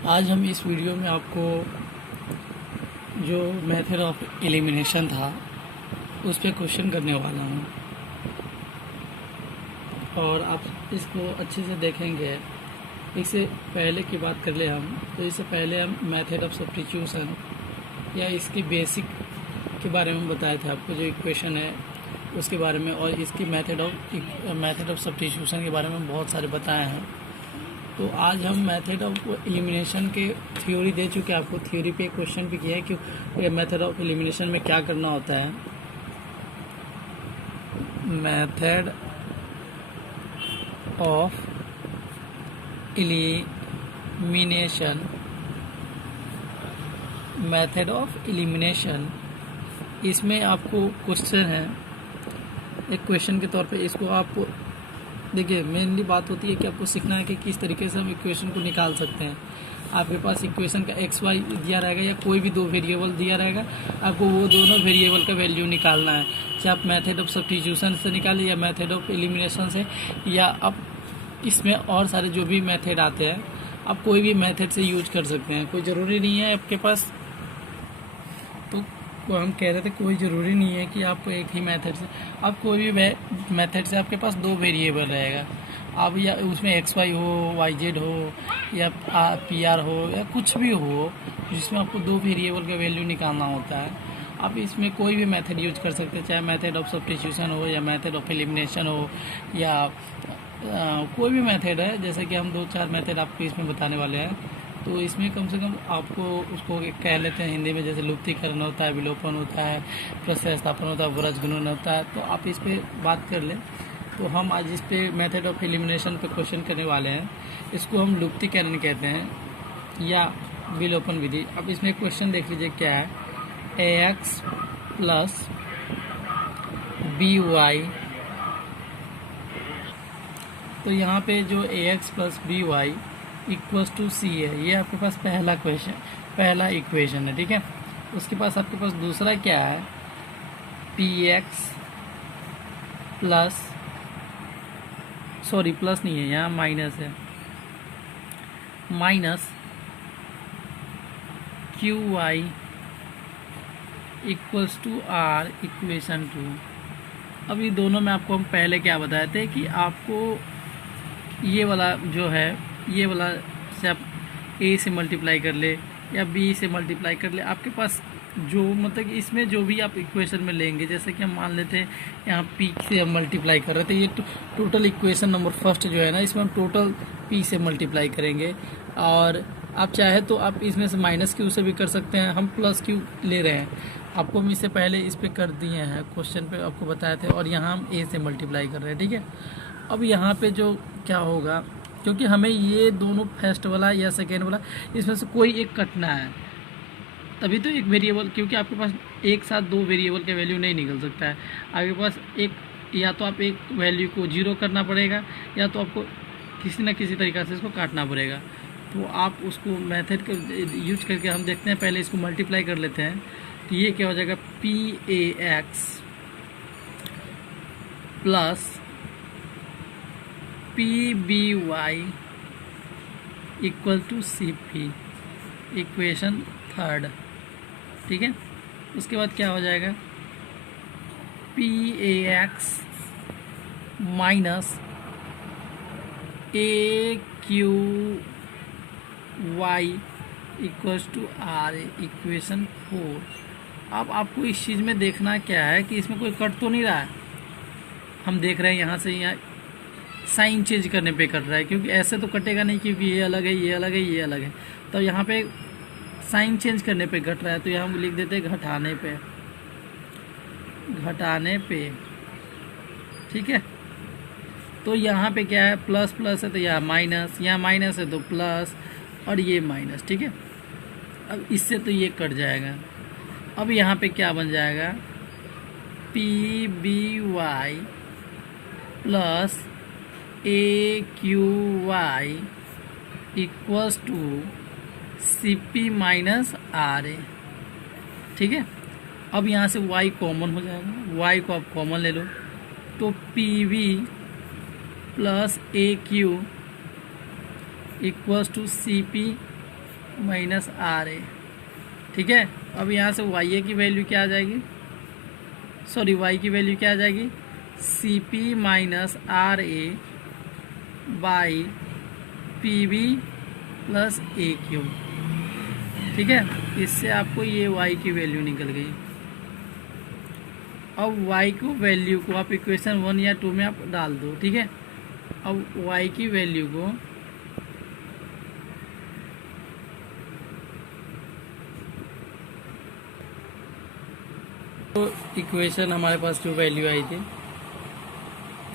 आज हम इस वीडियो में आपको जो मेथड ऑफ एलिमिनेशन था उस पर क्वेश्चन करने वाला हूँ और आप इसको अच्छे से देखेंगे। इससे पहले की बात कर ले हम, तो इससे पहले हम मेथड ऑफ सब्स्टिट्यूशन या इसकी बेसिक के बारे में बताए थे आपको, जो इक्वेशन है उसके बारे में, और इसकी मेथड ऑफ सब्स्टिट्यूशन के बारे में बहुत सारे बताए हैं। तो आज हम मेथड ऑफ एलिमिनेशन के थ्योरी दे चुके हैं आपको, थ्योरी पे क्वेश्चन भी किया है कि मेथड ऑफ एलिमिनेशन में क्या करना होता है। Method of elimination, method of elimination, इसमें आपको क्वेश्चन है, एक क्वेश्चन के तौर पे इसको आप देखिए। मेनली बात होती है कि आपको सीखना है कि किस तरीके से हम इक्वेशन को निकाल सकते हैं। आपके पास इक्वेशन का एक्स वाई दिया रहेगा या कोई भी दो वेरिएबल दिया रहेगा, आपको वो दोनों वेरिएबल का वैल्यू निकालना है, चाहे आप मेथड ऑफ सब्स्टिट्यूशन से निकालिए या मेथड ऑफ एलिमिनेशन से, या आप इसमें और सारे जो भी मेथड आते हैं आप कोई भी मेथड से यूज कर सकते हैं। कोई ज़रूरी नहीं है आपके पास, तो हम कह रहे थे कोई ज़रूरी नहीं है कि आपको एक ही मेथड से, आप कोई भी मेथड से आपके पास दो वेरिएबल रहेगा, आप या उसमें एक्स वाई हो, वाई जेड हो, या पी आर हो, या कुछ भी हो जिसमें आपको दो वेरिएबल का वैल्यू निकालना होता है, आप इसमें कोई भी मेथड यूज कर सकते हैं, चाहे मेथड ऑफ सब्स्टिट्यूशन हो या मेथड ऑफ एलिमिनेशन हो या कोई भी मेथड है। जैसे कि हम दो चार मेथड आपको इसमें बताने वाले हैं, तो इसमें कम से कम आपको उसको कह लेते हैं हिंदी में, जैसे लुप्तीकरण होता है, विलोपन होता है, प्रत्यस्थापन होता है, वृज गुणन होता है, तो आप इस पर बात कर लें। तो हम आज इस पे मेथड ऑफ एलिमिनेशन पे क्वेश्चन करने वाले हैं। इसको हम लुप्तीकरण कहते हैं या विलोपन विधि। अब इसमें क्वेश्चन देख लीजिए क्या है, ax प्लस by, तो यहाँ पे जो ax plus by equals to c है, ये आपके पास पहला इक्वेशन है, ठीक है। उसके पास आपके पास दूसरा क्या है, px प्लस, सॉरी प्लस नहीं है यहाँ, माइनस है, minus qy equals to r equation 2। अब ये दोनों में आपको हम पहले क्या बताए थे कि आपको ये वाला जो है, ये वाला से आप a से मल्टीप्लाई कर ले या b से मल्टीप्लाई कर ले, आपके पास जो मतलब कि इसमें जो भी आप इक्वेशन में लेंगे, जैसे कि हम मान लेते हैं यहाँ p से हम मल्टीप्लाई कर रहे थे, ये टोटल इक्वेशन नंबर फर्स्ट जो है ना, इसमें हम टोटल p से मल्टीप्लाई करेंगे। और आप चाहे तो आप इसमें से माइनस क्यू से भी कर सकते हैं, हम प्लस क्यू ले रहे हैं, आपको हम इससे पहले इस पे कर दिए हैं, क्वेश्चन पे आपको बताए थे, और यहाँ हम a से मल्टीप्लाई कर रहे हैं, ठीक है। अब यहाँ पे जो क्या होगा, क्योंकि हमें ये दोनों फर्स्ट वाला या सेकेंड वाला इसमें से कोई एक कटना है, तभी तो एक वेरिएबल, क्योंकि आपके पास एक साथ दो वेरिएबल का वैल्यू नहीं निकल सकता है। आपके पास एक, या तो आप एक वैल्यू को जीरो करना पड़ेगा, या तो आपको किसी न किसी तरीक़ा से इसको काटना पड़ेगा। तो आप उसको मेथड का यूज करके हम देखते हैं, पहले इसको मल्टीप्लाई कर लेते हैं। तो ये क्या हो जाएगा, pAx plus pby equal to cp, equation third, ठीक है। उसके बाद क्या हो जाएगा, pAx minus aqy equals to r, equation 4। अब आपको इस चीज़ में देखना क्या है कि इसमें कोई कट तो नहीं रहा है, हम देख रहे हैं यहाँ से यहाँ साइन चेंज करने पे कट रहा है, क्योंकि ऐसे तो कटेगा नहीं, क्योंकि ये अलग है, ये अलग है, ये अलग है, तो यहाँ पे साइन चेंज करने पे घट रहा है, तो यहाँ हम लिख देते हैं घटाने पे, ठीक है। तो यहाँ पे क्या है, प्लस प्लस है तो यहाँ माइनस है तो प्लस, और ये माइनस, ठीक है। अब इससे तो ये कट जाएगा। अब यहाँ पे क्या बन जाएगा, pby plus aqy equals to cp minus r a, ठीक है। अब यहाँ से y कॉमन हो जाएगा, y को आप कॉमन ले लो, तो pv plus aq equals to cp minus r a. ठीक है, अब यहाँ से वाई ए की वैल्यू क्या आ जाएगी, सॉरी वाई की वैल्यू क्या आ जाएगी, c p minus r a by p b plus a q. ठीक है, इससे आपको ये y की वैल्यू निकल गई। अब y को वैल्यू को आप इक्वेशन 1 या 2 में आप डाल दो। ठीक है, अब y की वैल्यू को तो इक्वेशन हमारे पास जो वैल्यू आई थी,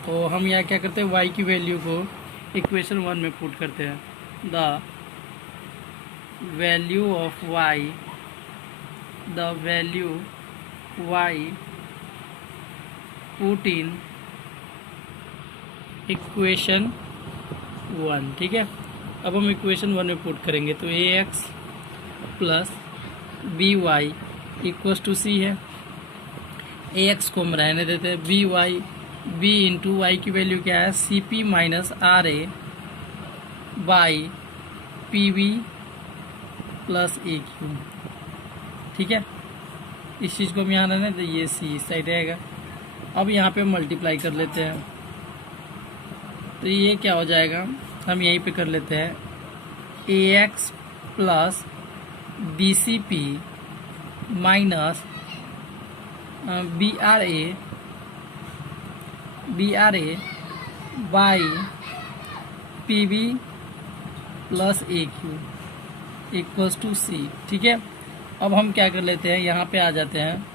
तो हम यहाँ क्या करते हैं, y की वैल्यू को इक्वेशन 1 में पुट करते हैं। The value of y, the value y put in equation 1। ठीक है, अब हम इक्वेशन 1 में पुट करेंगे तो ax plus b y equals to c है। ax को हम रहने देते हैं, b y, b into y की वैल्यू क्या है, c p minus r a by p b plus a q. ठीक है, इस चीज़ को हम यहाँ रहने, तो ये सी इस साइड रहेगा। अब यहाँ पे मल्टीप्लाई कर लेते हैं, तो ये क्या हो जाएगा, हम यहीं पे कर लेते हैं, a x plus b c p minus b r a by p b plus a q equals to c. ठीक है, अब हम क्या कर लेते हैं, यहाँ पे आ जाते हैं,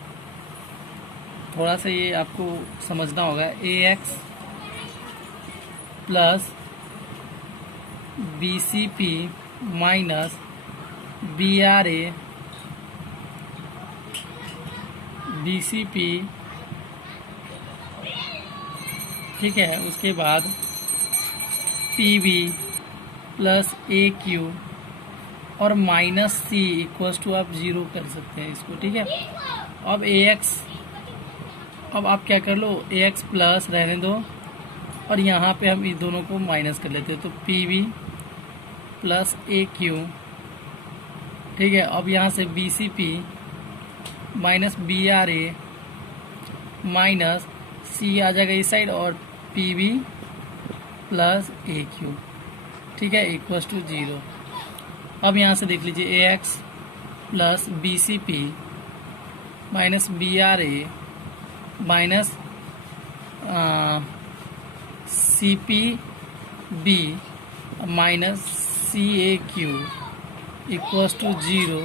थोड़ा सा ये आपको समझना होगा। A x plus b c p minus b r a b c p. ठीक है, उसके बाद p b plus a q और माइनस सी इक्वल्स टू आप 0 कर सकते हैं इसको। ठीक है, अब ए एक्स, अब आप क्या कर लो, ए एक्स प्लस रहने दो और यहाँ पे हम इन दोनों को माइनस कर लेते हैं, तो p b plus a q. ठीक है, अब यहाँ से b c p minus b r a minus c आ जाएगा इस साइड और p b plus a q. ठीक है, इक्वल्स टू 0। अब यहाँ से देख लीजिए, a x plus b c p minus b r a minus c p b minus c a q equals to 0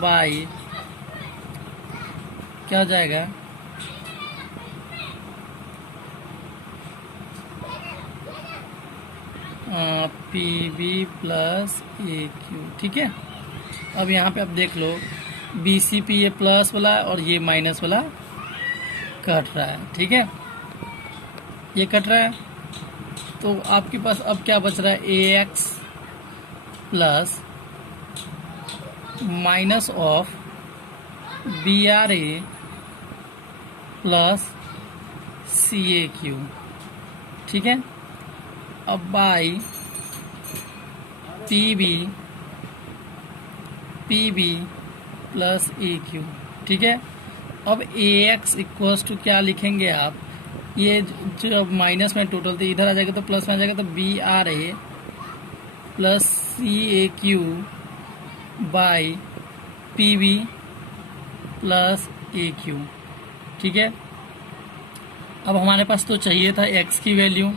by क्या हो जाएगा, p b plus a q. ठीक है, अब यहाँ पे आप देख लो, बी सी पी ये प्लस वाला और ये माइनस वाला कट रहा है। ठीक है, ये कट रहा है, तो आपके पास अब क्या बच रहा है, a x plus minus of b r a plus c a q. ठीक है, अब by p b plus a q. ठीक है, अब ए एक्स इक्वल्स टू क्या लिखेंगे आप, ये जो माइनस में टोटल थे इधर आ जाएगा तो प्लस में आ जाएगा, तो b r a plus c a q by p b plus a q. ठीक है, अब हमारे पास तो चाहिए था एक्स की वैल्यू,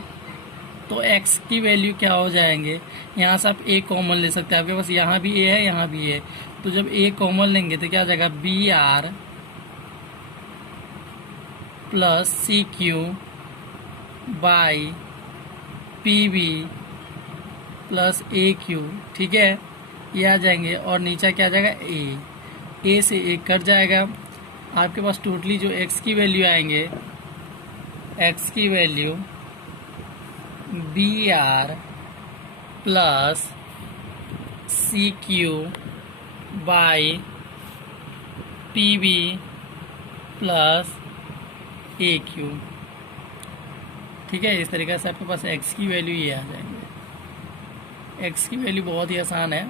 तो x की वैल्यू क्या हो जाएंगे, यहाँ से आप a कॉमन ले सकते हैं, आपके पास यहाँ भी a है यहाँ भी a, तो जब a कॉमन लेंगे तो क्या हो जाएगा, b r plus c q by p b plus a q. ठीक है, ये आ जाएंगे और नीचे क्या आ जाएगा, a से a कट जाएगा, आपके पास टोटली जो x की वैल्यू आएंगे, x की value b r plus c q by p b plus a q. ठीक है, इस तरीके से आपके पास x की वैल्यू ये आ जाएंगे, एक्स की वैल्यू बहुत ही आसान है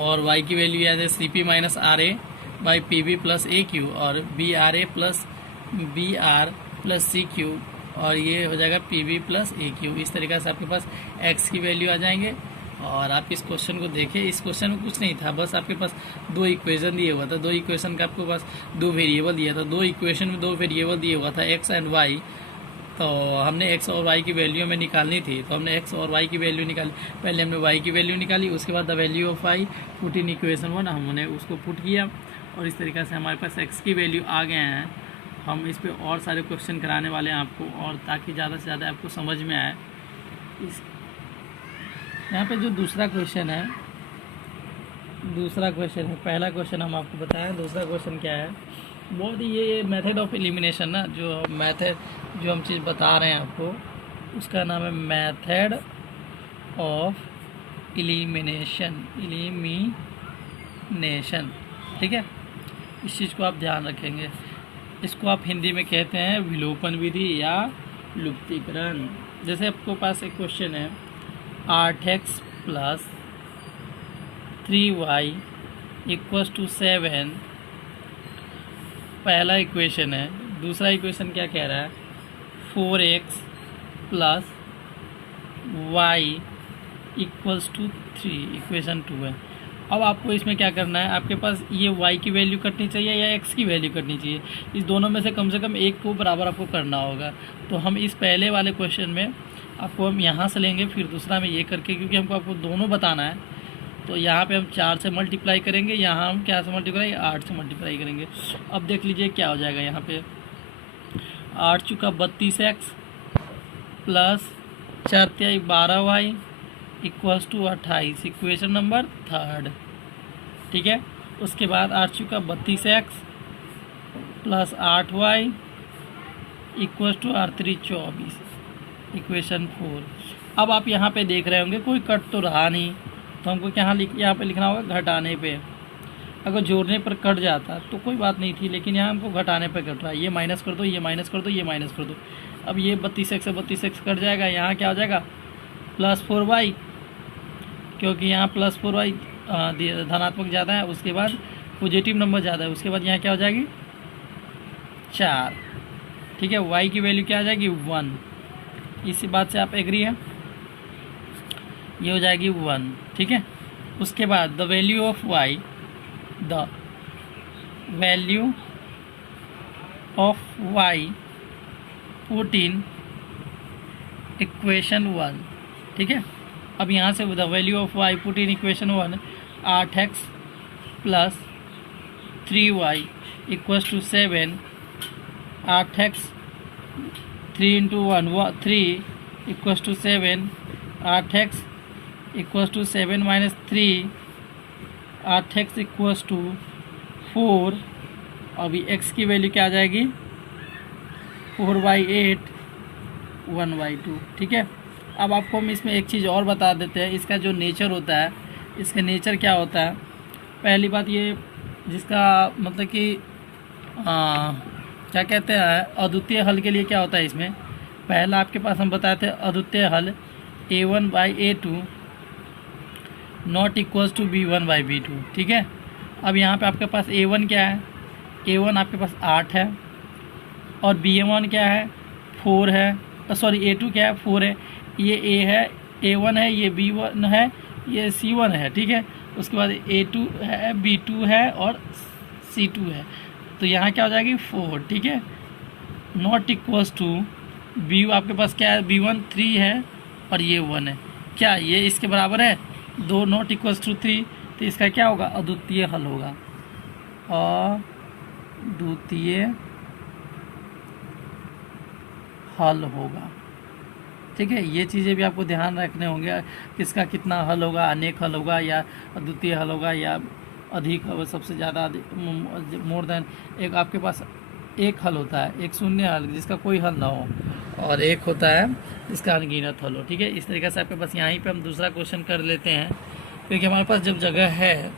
और वाई की वैल्यू याद है c p minus r a by p b plus a q और b r a plus b r plus c q और ये हो जाएगा p b plus a q. इस तरीके से आपके पास एक्स की वैल्यू आ जाएंगे। और आप इस क्वेश्चन को देखिए, इस क्वेश्चन में कुछ नहीं था, बस आपके पास दो इक्वेशन दिए हुआ था, दो इक्वेशन का आपके पास दो वेरिएबल दिया था, दो इक्वेशन में दो वेरिएबल दिए हुआ था एक्स एंड वाई। तो हमने एक्स और वाई की वैल्यू हमें निकालनी थी, तो हमने एक्स और वाई की वैल्यू निकाली। पहले हमने वाई की वैल्यू निकाली, उसके बाद the value of y put in equation one, हमने उसको पुट किया और इस तरीके से हमारे पास एक्स की वैल्यू आ गए हैं। हम इस पे और सारे क्वेश्चन कराने वाले हैं आपको, और ताकि ज़्यादा से ज़्यादा आपको समझ में आए। इस यहाँ पे जो दूसरा क्वेश्चन है, पहला क्वेश्चन हम आपको बताएं, दूसरा क्वेश्चन क्या है, बहुत ही ये मेथड ऑफ एलिमिनेशन ना, जो मेथड जो हम चीज़ बता रहे हैं आपको, उसका नाम है मेथड ऑफ एलिमिनेशन। ठीक है, इस चीज़ को आप ध्यान रखेंगे। इसको आप हिंदी में कहते हैं विलोपन विधि या लुप्तीकरण। जैसे आपको पास एक क्वेश्चन है 8x plus 3y equals to 7, पहला इक्वेशन है। दूसरा इक्वेशन क्या कह रहा है 4x plus y equals to 3, equation 2 है। अब आपको इसमें क्या करना है, आपके पास ये y की वैल्यू कटनी चाहिए या x की वैल्यू कटनी चाहिए, इस दोनों में से कम एक को बराबर आपको करना होगा। तो हम इस पहले वाले क्वेश्चन में आपको हम यहाँ से लेंगे, फिर दूसरा में ये करके, क्योंकि हमको आपको दोनों बताना है। तो यहाँ पे हम 4 से मल्टीप्लाई करेंगे, यहाँ हम क्या से मल्टीप्लाई 8 से मल्टीप्लाई करेंगे। अब देख लीजिए क्या हो जाएगा, यहाँ पे 8 चुका 32x प्लस 4 तिहाई 12y equals to 28, equation number 3। ठीक है, उसके बाद 8 चुका 32x plus 8y equals to 8 24, equation 4। अब आप यहाँ पे देख रहे होंगे कोई कट तो रहा नहीं, तो हमको यहाँ पे लिखना होगा घटाने पे। अगर जोड़ने पर कट जाता तो कोई बात नहीं थी, लेकिन यहाँ हमको घटाने पे कट रहा है। ये माइनस कर दो, ये माइनस कर दो, ये माइनस कर दो। अब ये 32x से 32x कट जाएगा, यहाँ क्या हो जाएगा प्लस 4y, क्योंकि यहाँ प्लस 4y धनात्मक ज़्यादा है, उसके बाद पॉजिटिव नंबर ज़्यादा है, उसके बाद यहाँ क्या हो जाएगी 4। ठीक है, y की वैल्यू क्या आ जाएगी 1। इसी बात से आप एग्री है, ये हो जाएगी 1। ठीक है, उसके बाद the value of y, the value of y put in equation 1। ठीक है, अब यहाँ से the value of y put in equation 1, 8x plus 3y equals to 7, 8x 3 into 1 3 equals to 7, 8x equals to 7 minus 3, 8x equals to 4। अभी x की value क्या आ जाएगी 4/8 1/2। ठीक है, अब आपको हम इसमें एक चीज़ और बता देते हैं, इसका जो नेचर होता है, इसका नेचर क्या होता है। पहली बात ये, जिसका मतलब कि क्या कहते हैं अद्वितीय हल के लिए क्या होता है, इसमें पहला आपके पास हम बताए थे अद्वितीय हल a1/a2 not equals to b1/b2। ठीक है, अब यहाँ पे आपके पास a1 क्या है, a1 आपके पास 8 है और b1 क्या है 4 है, सॉरी a2 क्या है 4 है, ये a है a1 है, ये b1 है, ये c1 है। ठीक है, उसके बाद a2 है, b2 है और c2 है, तो यहाँ क्या हो जाएगी 4। ठीक है, नॉट इक्वल्स टू b आपके पास क्या है b1 3 है और ये 1 है, क्या ये इसके बराबर है 2, नॉट इक्वल्स टू 3, तो इसका क्या होगा अद्वितीय हल होगा, अद्वितीय हल होगा। ठीक है, ये चीज़ें भी आपको ध्यान रखने होंगे, किसका कितना हल होगा, अनेक हल होगा या अद्वितीय हल होगा या अधिक, सबसे ज़्यादा मोर देन एक। आपके पास एक हल होता है, एक शून्य हल जिसका कोई हल ना हो, और एक होता है जिसका अनगिनत हल हो। ठीक है, इस तरीके से आपके पास यहीं पे हम दूसरा क्वेश्चन कर लेते हैं, क्योंकि हमारे पास जब जगह है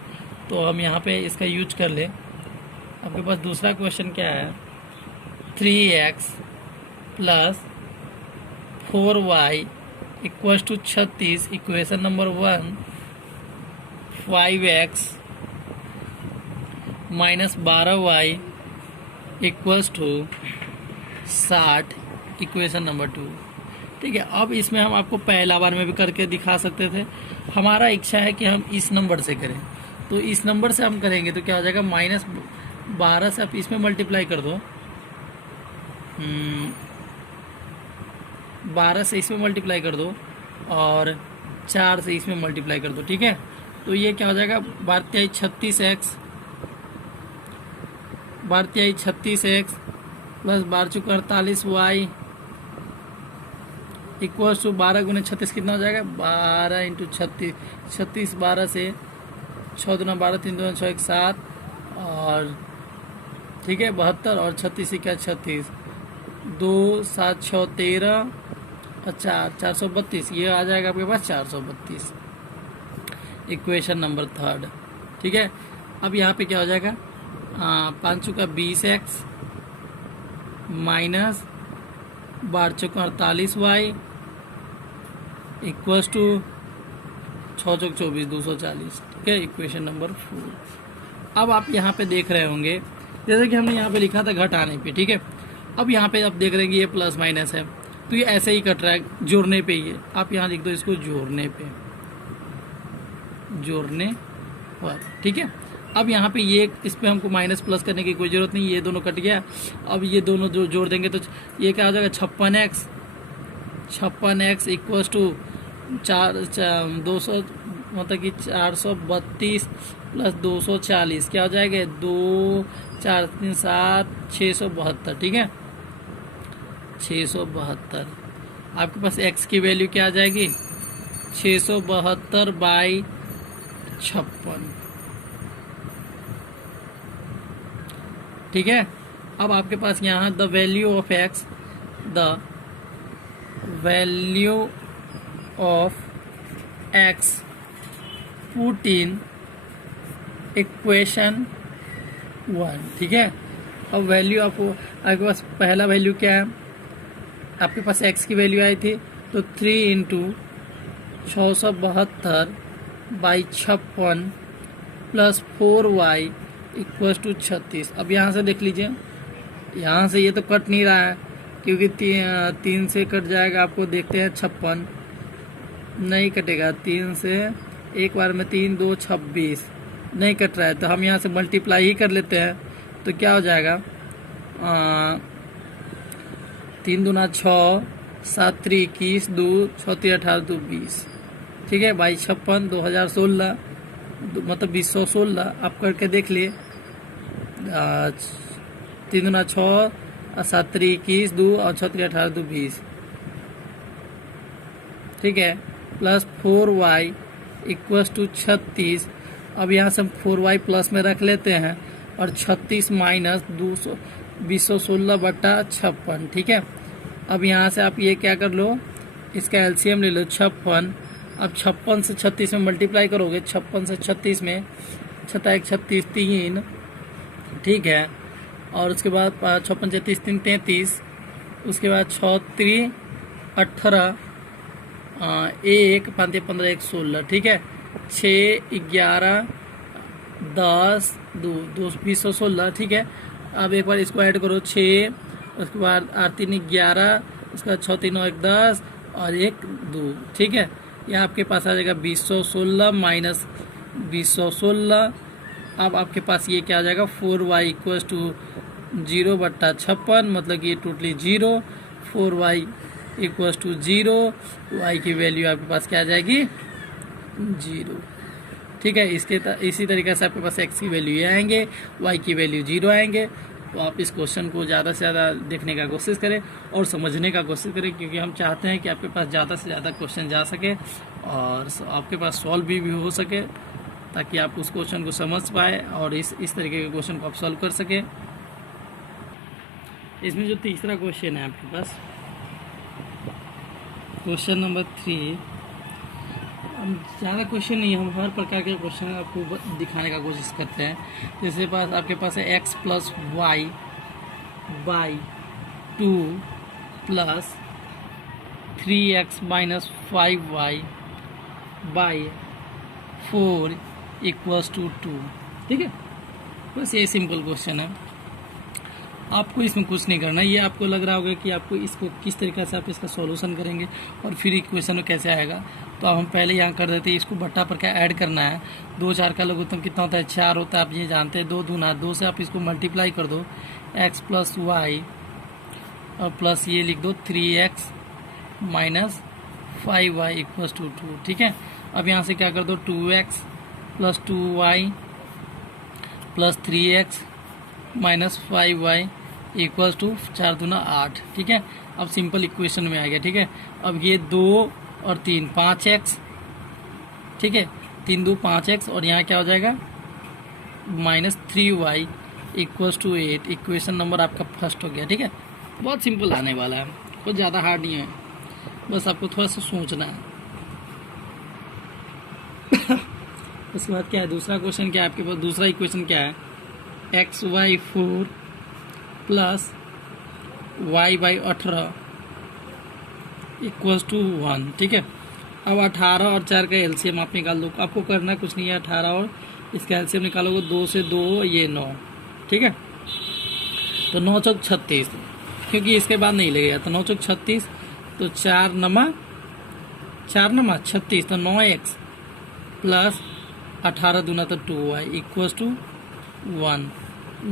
तो हम यहाँ पे इसका यूज कर ले। आपके पास दूसरा क्वेश्चन क्या है 3x plus 4y equals to 36, equation number 1 5x minus 12y equals to 60, equation number 2। ठीक है, अब इसमें हम आपको पहला बार में भी करके दिखा सकते थे। हमारा इच्छा है कि हम इस नंबर से करें, तो इस नंबर से हम करेंगे तो क्या हो जाएगा, -12 से आप इसमें मल्टीप्लाई कर दो, 12 से इसमें मल्टीप्लाई कर दो और 4 से इसमें मल्टीप्लाई कर दो। ठीक है, तो ये क्या हो जाएगा, 12 36x, 12 36x plus 12 48y equals to 12 गुने 36 कितना हो जाएगा, 12 इंटू 36, 36 12 से 6 दूना 12, 3 दूना 6, 1 7 और ठीक है 72 और 36 से क्या 36, 2 7 6 13 अच्छा 432, ये आ जाएगा आपके पास 432, इक्वेशन नंबर 3। ठीक है, अब यहाँ पे क्या हो जाएगा, 5 का 20x माइनस 12 का 48y इक्वल्स टू 6 चौक 24 240। ठीक है, इक्वेशन नंबर 4। अब आप यहाँ पे देख रहे होंगे जैसे कि हमने यहाँ पे लिखा था घटाने पे। ठीक है, अब यहाँ पे आप देख रहे हैं कि ये प्लस माइनस है, तो ये ऐसे ही कट रहा है, जोड़ने पे ही है। आप यहाँ लिख दो इसको जोड़ने पे, जोड़ने पर। ठीक है, अब यहाँ पे ये इस पे हमको माइनस प्लस करने की कोई ज़रूरत नहीं, ये दोनों कट गया। अब ये दोनों जो जोड़ देंगे तो ये क्या हो जाएगा, 56x इक्वल्स टू 200 मतलब कि 432 प्लस 240 क्या हो जाएगा, 2 4 3 7 672। ठीक है, 672 आपके पास x की वैल्यू क्या आ जाएगी, 672/56। ठीक है, अब आपके पास यहाँ the value of x, the value of x put in equation 1। ठीक है, अब वैल्यू आपको आपके पास पहला वैल्यू क्या है, आपके पास x की वैल्यू आई थी तो 3 into 672/56 plus 4y equals to 36। अब यहाँ से देख लीजिए, यहाँ से ये तो कट नहीं रहा है क्योंकि 3 से कट जाएगा, आपको देखते हैं 56 नहीं कटेगा, 3 से एक बार में 3 2 26 नहीं कट रहा है, तो हम यहाँ से मल्टीप्लाई ही कर लेते हैं। तो क्या हो जाएगा, 3 दूना 6 7 3 21 2 6 3 18 2 20। ठीक है, 2256 2016 मतलब 2016 आप करके देख लिए, 3 दूना 6 7 3 21 2 और 6 3 18 2 20। ठीक है, प्लस 4y इक्वल्स टू 36। अब यहाँ से हम 4y प्लस में रख लेते हैं और 36 माइनस 216/56। ठीक है, अब यहाँ से आप ये क्या कर लो, इसका एलसीएम ले लो 56। अब 56 से 36 में मल्टीप्लाई करोगे, 56 से 36 में 6 36 3। ठीक है, और उसके बाद 56 36 3 33, उसके बाद 6 3 18 1 5 15 1 16। ठीक है, 6 11 10 2 2016। ठीक है, अब एक बार इसको ऐड करो 6, उसके बाद 8 3 11, उसके बाद 6 3 9 1 10 और 1 2। ठीक है, यह आपके पास आ जाएगा 2016 माइनस 2016। अब आपके पास ये क्या आ जाएगा, 4y इक्वल्स टू 0/56 मतलब कि ये totally 0, 4y equals to 0, y की वैल्यू आपके पास क्या आ जाएगी 0। ठीक है, इसी तरीके से आपके पास x की वैल्यू ये आएंगे, y की वैल्यू 0 आएंगे। तो आप इस क्वेश्चन को ज़्यादा से ज़्यादा देखने का कोशिश करें और समझने का कोशिश करें, क्योंकि हम चाहते हैं कि आपके पास ज़्यादा से ज़्यादा क्वेश्चन जा सके और आपके पास सॉल्व भी हो सके, ताकि आप उस क्वेश्चन को समझ पाए और इस तरीके के क्वेश्चन को आप सॉल्व कर सके। इसमें जो तीसरा क्वेश्चन है आपके पास, क्वेश्चन नंबर 3, हम ज़्यादा क्वेश्चन नहीं, हम हर प्रकार के क्वेश्चन आपको दिखाने का कोशिश करते हैं। जैसे आपके पास है x plus y/2 plus 3x minus 5y by 4 equals to 2। ठीक है, बस ये सिंपल क्वेश्चन है, आपको इसमें कुछ नहीं करना। ये आपको लग रहा होगा कि आपको इसको किस तरीके से आप इसका सॉल्यूशन करेंगे और फिर इक्वेशन में कैसे आएगा। तो अब हम पहले यहाँ कर देते हैं, इसको बट्टा पर क्या ऐड करना है। 2 4 का लघुत्तम कितना होता है, 4 होता है, आप ये जानते हैं। 2 दूना 2 से आप इसको मल्टीप्लाई कर दो, x प्लस वाई और प्लस ये लिख दो 3x minus 5y equals to 2। ठीक है, अब यहाँ से क्या कर दो, 2x plus 2y plus 3x minus 5y equals to 4 दूना 8। ठीक है, अब सिंपल इक्वेशन में आ गया। ठीक है, अब ये 2 और 3 5x। ठीक है, 3 2 5x और यहाँ क्या हो जाएगा minus 3y equals to 8। Equation number आपका फर्स्ट हो गया। ठीक है, बहुत सिंपल आने वाला है, कुछ ज़्यादा हार्ड नहीं है, बस आपको थोड़ा सा सोचना है। उसके बाद क्या है, दूसरा क्वेश्चन क्या है आपके पास, दूसरा इक्वेशन क्या है, xy4 plus y by 18 equals to 1। ठीक है, अब 18 और 4 का एलसीएम आप निकाल दो। आपको करना कुछ नहीं है, 18 और इसका एलसीएम निकालोगे, 2 से 2 ये 9। ठीक है, तो 9 चौक 36, क्योंकि इसके बाद नहीं लगेगा, तो 9 चौक 36, तो 4 नमा 36, तो 9x प्लस 18 दूना तो 2y equals to 1।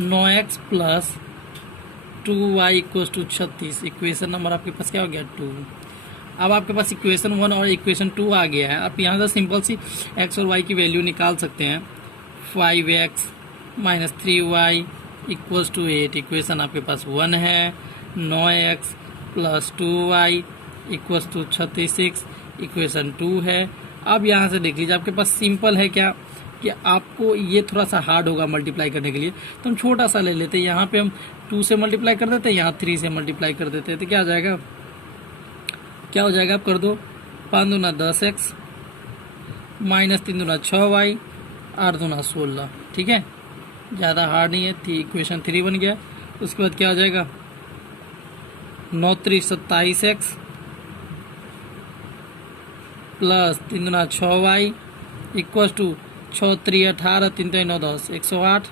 9x plus 2y equals to 36। Equation number आपके पास क्या हो गया, 2। अब आपके पास इक्वेशन 1 और इक्वेशन 2 आ गया है। आप यहाँ से सिंपल सी x और y की वैल्यू निकाल सकते हैं। 5x minus 3y equals to 8। Equation आपके पास 1 है। 9x plus 2y equals to 36 equation 2 है। अब यहाँ से देख लीजिए, आपके पास सिंपल है क्या कि आपको ये थोड़ा सा हार्ड होगा मल्टीप्लाई करने के लिए, तो हम छोटा सा ले लेते हैं। यहाँ पे हम 2 से मल्टीप्लाई कर देते हैं, यहाँ 3 से मल्टीप्लाई कर देते हैं, तो क्या आ जाएगा, क्या हो जाएगा, आप कर दो 5 दूना 10x माइनस 3 दूना 6y 8 दूना 16। ठीक है, ज़्यादा हार्ड नहीं है, इक्वेशन 3 बन गया। उसके बाद क्या हो जाएगा, 9 3 27x प्लस 3 दूना 6y इक्वल्स टू 6 3 18 3 3 9 10 108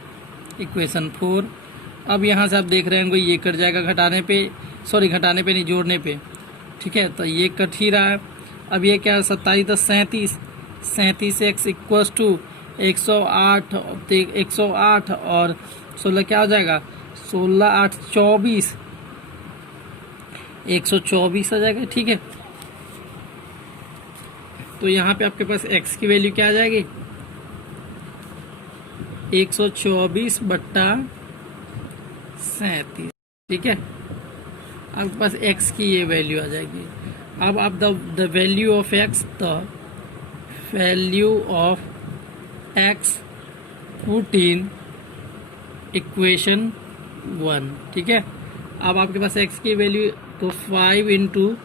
इक्वेशन 4। अब यहाँ से आप देख रहे हैं ये कट जाएगा घटाने पे, सॉरी घटाने पे नहीं, जोड़ने पे। ठीक है, तो ये कट ही रहा है। अब ये क्या है, 27 10 37, 37x इक्वल्स टू 108 और 16 क्या हो जाएगा, 16 8 24, 124 आ जाएगा। ठीक है, तो यहाँ पे आपके पास x की वैल्यू क्या आ जाएगी, 124 बट्टा 37। ठीक है, आपके पास x की ये वैल्यू आ जाएगी। अब आप the value of x, the value of x put in equation 1। ठीक है, अब आपके पास x की वैल्यू तो 5 इंटू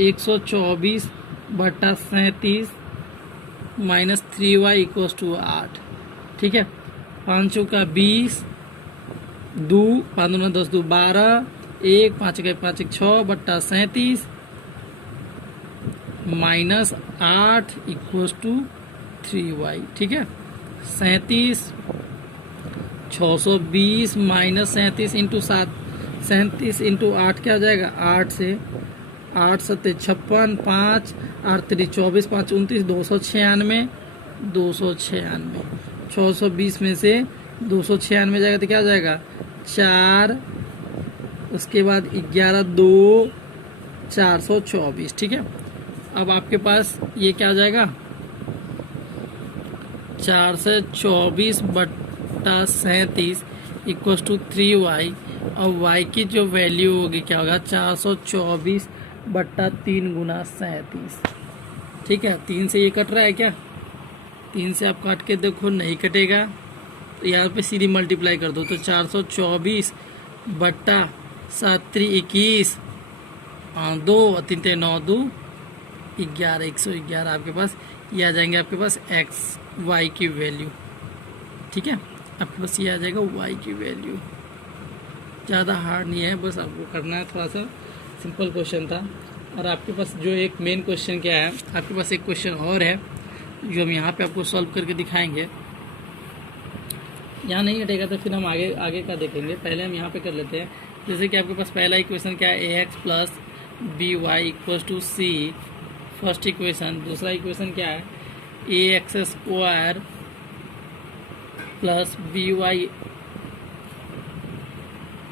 124 बट्टा 37 माइनस 3y इक्वल्स टू 8। ठीक है, 5 चौका 20, 2 5 दूना 10 2 12, 1 5 1 5 1 6 बट्टा 37 माइनस 8 इक्वल्स टू 3y। ठीक है, 37 620 माइनस 37 इंटू 7, 37 इंटू 8 क्या हो जाएगा, 8 से 8 7 56, 5 8 3 24 5 29 296, 620 में से 296 जाएगा तो क्या हो जाएगा, 4, उसके बाद 11 2 424। ठीक है, अब आपके पास ये क्या हो जाएगा, 4 से 24 बट्टा 37 इक्वल्स टू 3y। और y की जो वैल्यू होगी क्या होगा, 424 बट्टा 3 गुना 37। ठीक है, 3 से ये कट रहा है क्या, 3 से आप काट के देखो नहीं कटेगा, तो यहाँ पे सीधी मल्टीप्लाई कर दो, तो 424 बट्टा 7 3 21 2 3 3 9 2 11 111 आपके पास ये आ जाएंगे, आपके पास x y की वैल्यू। ठीक है, आपके पास ये आ जाएगा y की वैल्यू। ज़्यादा हार्ड नहीं है, बस आपको करना है, थोड़ा सा सिंपल क्वेश्चन था, और आपके पास जो एक मेन क्वेश्चन क्या है, आपके पास एक क्वेश्चन और है जो हम यहाँ पे आपको सॉल्व करके दिखाएंगे। यहाँ नहीं हटेगा तो फिर हम आगे का देखेंगे। पहले हम यहाँ पे कर लेते हैं। जैसे कि आपके पास पहला इक्वेशन क्या है, ax plus b y equals to c, first equation. दूसरा इक्वेशन क्या है, ax square plus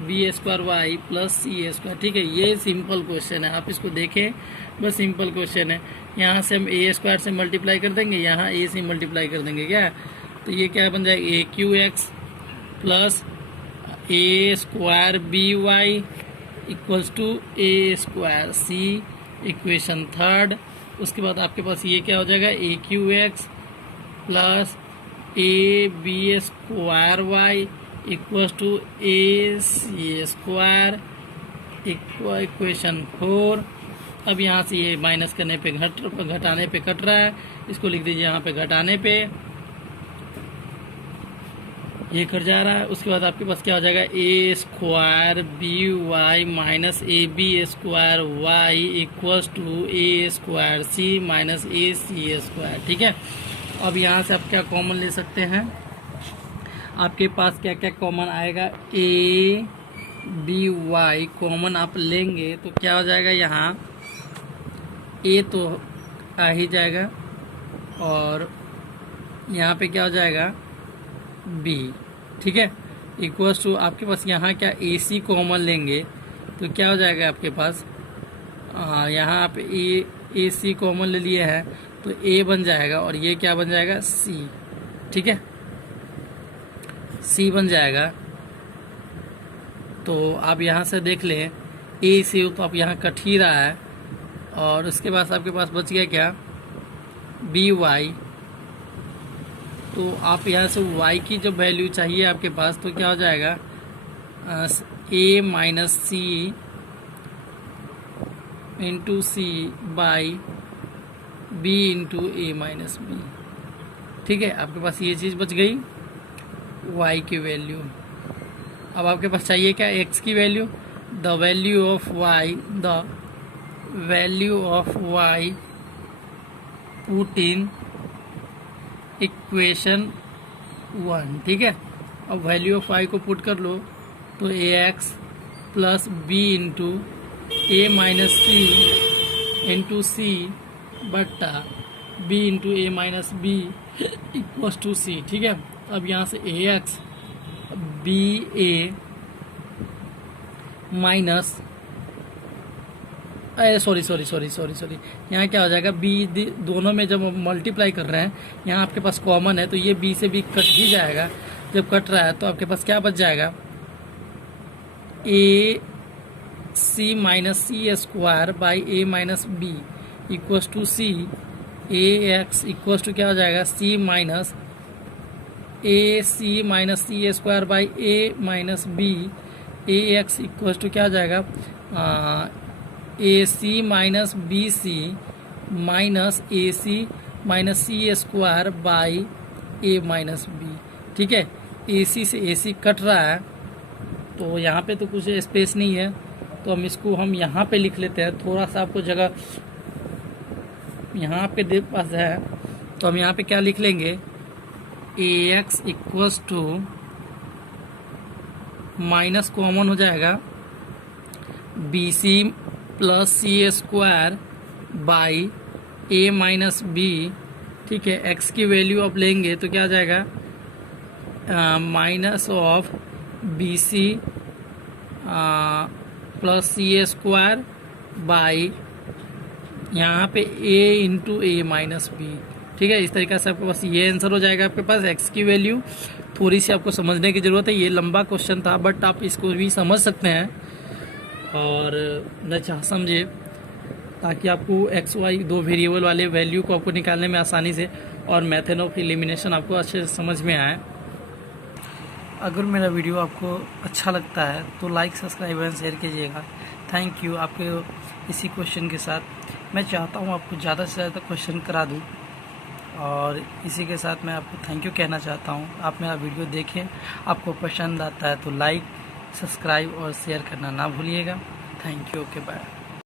b square y plus c square. ठीक है, ये सिंपल क्वेश्चन है, आप इसको देखें, बस सिंपल क्वेश्चन है। यहाँ से हम ए स्क्वायर से मल्टीप्लाई कर देंगे, यहाँ ए से मल्टीप्लाई कर देंगे क्या, तो ये क्या बन जाएगा, a q x plus a square b y equals to a square c, equation third. उसके बाद आपके पास ये क्या हो जाएगा, a q x plus a b square y equals to a c square, equation four. अब यहाँ से ये माइनस करने पे घटाने पे कट रहा है, इसको लिख दीजिए यहाँ पे घटाने पे ये कट जा रहा है। उसके बाद आपके पास क्या हो जाएगा, a square b y minus a b square y equals to a square c minus a c square. ठीक है, अब यहाँ से आप क्या कॉमन ले सकते हैं, आपके पास क्या क्या कॉमन आएगा, ए बी वाई कॉमन आप लेंगे तो क्या हो जाएगा, यहाँ ए तो आ ही जाएगा और यहाँ पे क्या हो जाएगा, बी। ठीक है, इक्वल्स टू आपके पास यहाँ क्या ए सी कॉमन लेंगे तो क्या हो जाएगा आपके पास, यहाँ आप ए सी कॉमन ले लिए हैं तो ए बन जाएगा और ये क्या बन जाएगा, सी। ठीक है, सी बन जाएगा। तो आप यहाँ से देख लें, ए सी तो आप यहाँ कट ही रहा है और उसके बाद आपके पास बच गया क्या, बी वाई। तो आप यहाँ से y की जब वैल्यू चाहिए आपके पास तो क्या हो जाएगा, a minus c into c by b into a minus b. ठीक है, आपके पास ये चीज़ बच गई, y की वैल्यू। अब आपके पास चाहिए क्या, x की वैल्यू, the value of y put in equation 1। ठीक है, अब वैल्यू ऑफ y को पुट कर लो तो ax plus b into a minus c into c बट्टा b into a minus b equals to c. ठीक है, अब यहाँ से ax b a minus sorry यहाँ क्या हो जाएगा, बी दोनों में जब मल्टीप्लाई कर रहे हैं यहाँ आपके पास कॉमन है तो ये बी से बी कट ही जाएगा। जब कट रहा है तो आपके पास क्या बच जाएगा, a c minus c square by a minus b equals to c, a x equals to क्या हो जाएगा, c minus c square by a minus b, a x equals to क्या हो जाएगा, a c minus b c minus a c minus c square by a minus b. ठीक है, ए सी से ए सी cut रहा है तो यहाँ पे तो कुछ स्पेस नहीं है तो हम यहाँ पे लिख लेते हैं, थोड़ा सा आपको जगह यहाँ पे पास है तो हम यहाँ पे क्या लिख लेंगे, a x equals to minus common हो जाएगा b c plus c square by a minus b. ठीक है, एक्स की वैल्यू आप लेंगे तो क्या आ जाएगा, minus of b c plus c square by यहाँ पे a into a minus b. ठीक है, इस तरीके से आपके पास ये आंसर हो जाएगा। आपके पास एक्स की वैल्यू थोड़ी सी आपको समझने की ज़रूरत है, ये लंबा क्वेश्चन था बट आप इसको भी समझ सकते हैं और न समझे, ताकि आपको एक्स वाई दो वेरिएबल वाले वैल्यू को आपको निकालने में आसानी से और मेथड ऑफ एलिमिनेशन आपको अच्छे से समझ में आए। अगर मेरा वीडियो आपको अच्छा लगता है तो लाइक, सब्सक्राइब एंड शेयर कीजिएगा। Thank you. आपके इसी क्वेश्चन के साथ मैं चाहता हूँ आपको ज़्यादा से ज़्यादा क्वेश्चन करा दूँ और इसी के साथ मैं आपको थैंक यू कहना चाहता हूँ। आप मेरा वीडियो देखें, आपको पसंद आता है तो लाइक, सब्सक्राइब और शेयर करना ना भूलिएगा। Thank you. Okay, bye.